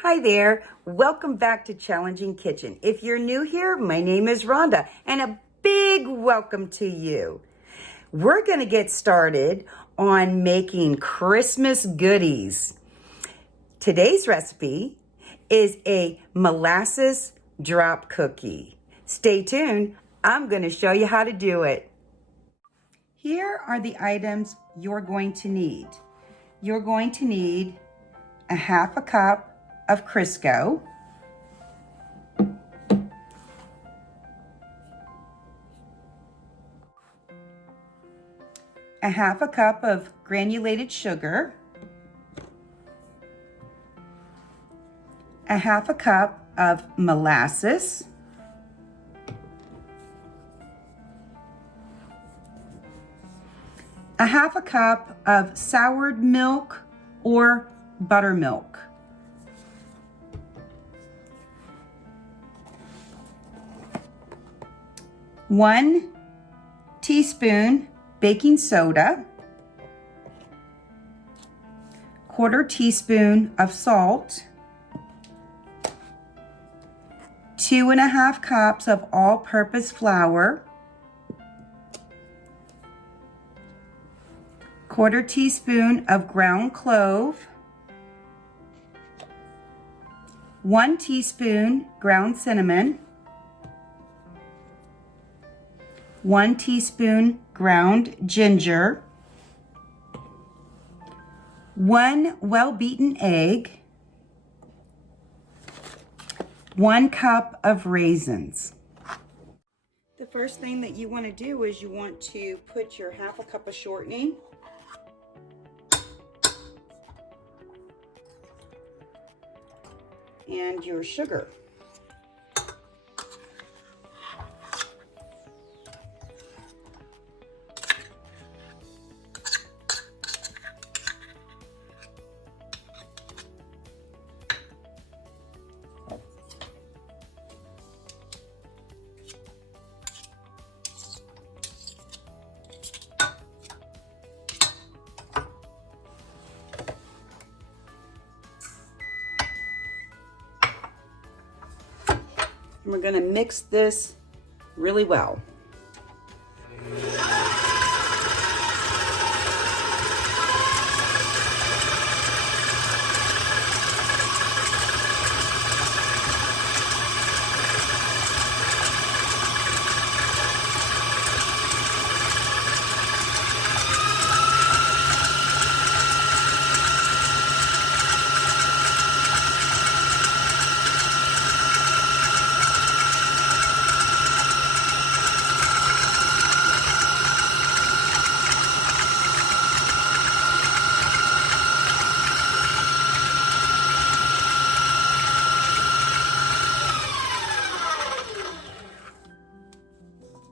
Hi there, welcome back to Challenging Kitchen. If you're new here, my name is Rhonda and a big welcome to you. We're going to get started on making Christmas goodies. Today's recipe is a molasses drop cookie. Stay tuned, I'm going to show you how to do it. Here are the items you're going to need. You're going to need a half a cup of Crisco, a half a cup of granulated sugar, a half a cup of molasses, a half a cup of soured milk or buttermilk, 1 teaspoon baking soda, 1/4 teaspoon of salt, 2½ cups of all-purpose flour, 1/4 teaspoon of ground clove, 1 teaspoon ground cinnamon, 1 teaspoon ground ginger, 1 well-beaten egg, 1 cup of raisins. The first thing that you want to do is you want to put your half a cup of shortening and your sugar. And we're going to mix this really well.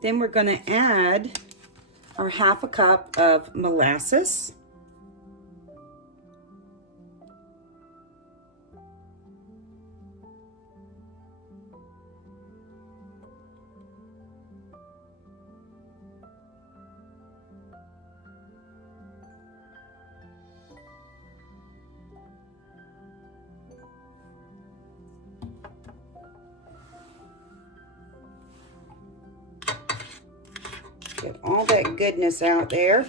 Then we're going to add our half a cup of molasses. Get all that goodness out there.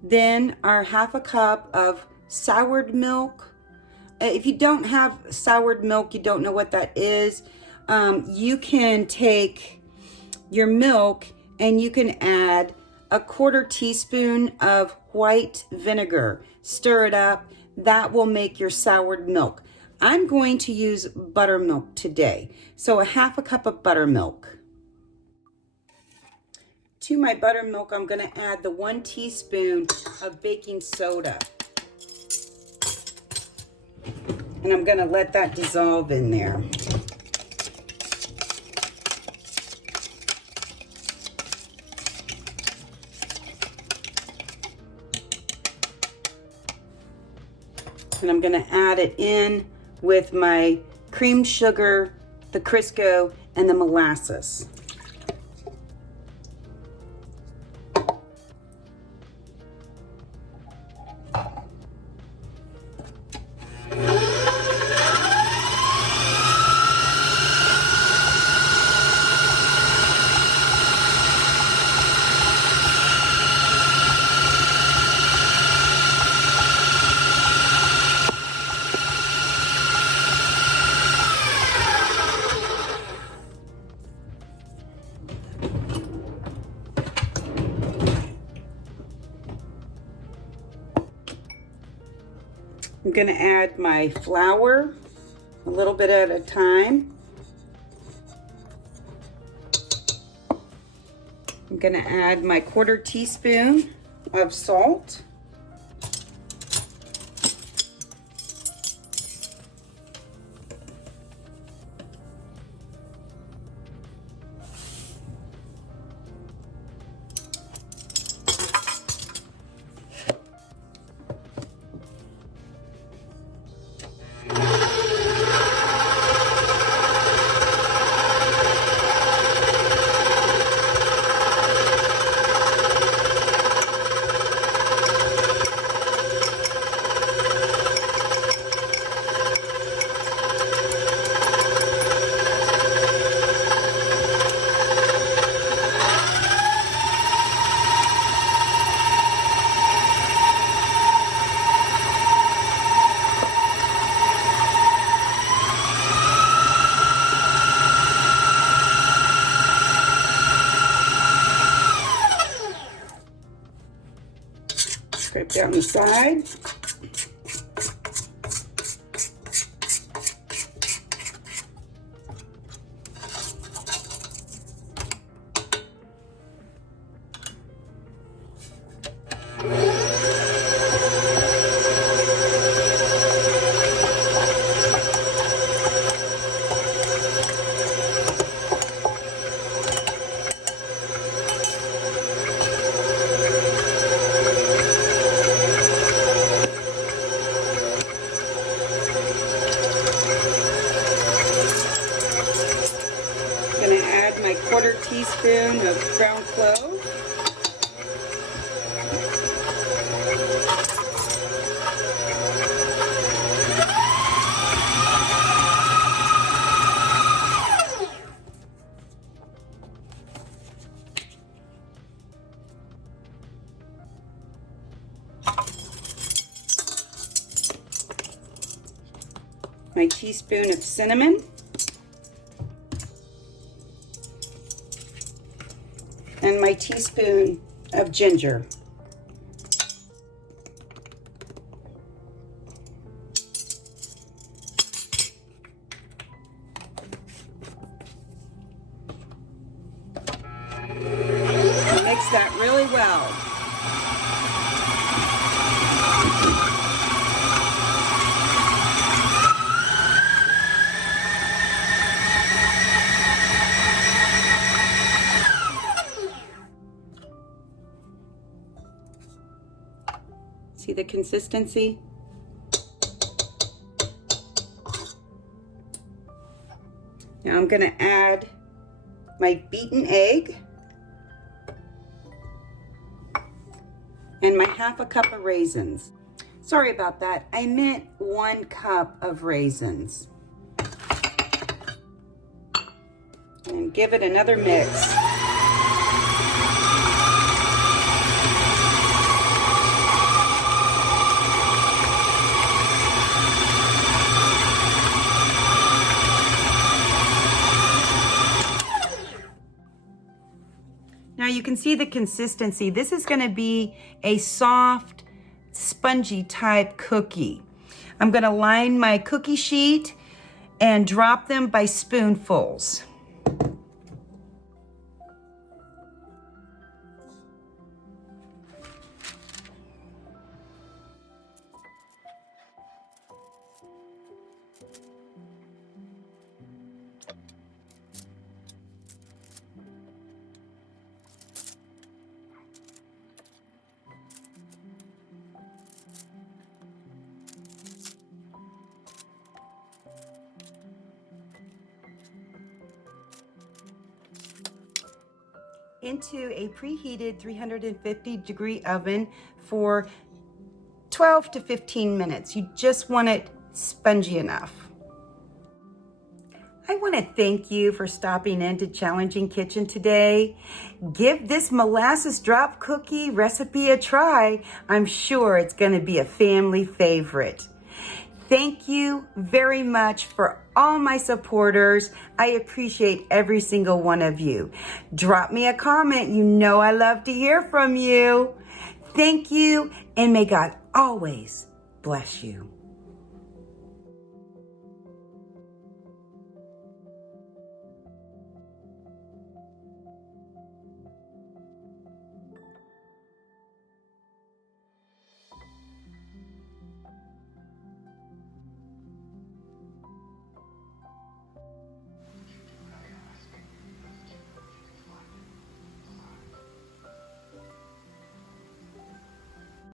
Then our half a cup of soured milk. If you don't have soured milk, you don't know what that is, you can take your milk and you can add a 1/4 teaspoon of white vinegar. Stir it up. That will make your soured milk. I'm going to use buttermilk today, so a half a cup of buttermilk. To my buttermilk, I'm going to add the 1 teaspoon of baking soda. And I'm going to let that dissolve in there. And I'm going to add it in with my cream sugar, the Crisco, and the molasses. I'm going to add my flour a little bit at a time. I'm going to add my 1/4 teaspoon of salt. Scrape down the side. My 1/4 teaspoon of ground cloves. My teaspoon of cinnamon. And my teaspoon of ginger. Mix that really well. See the consistency? Now I'm going to add my beaten egg and my 1/2 cup of raisins. Sorry about that. I meant 1 cup of raisins. And give it another mix. Now you can see the consistency. This is going to be a soft, spongy type cookie. I'm going to line my cookie sheet and drop them by spoonfuls. into a preheated 350-degree oven for 12 to 15 minutes. You just want it spongy enough. I want to thank you for stopping into Challenging Kitchen today. Give this molasses drop cookie recipe a try. I'm sure it's going to be a family favorite. Thank you very much for all my supporters. I appreciate every single one of you. Drop me a comment. You know I love to hear from you. Thank you, and may God always bless you.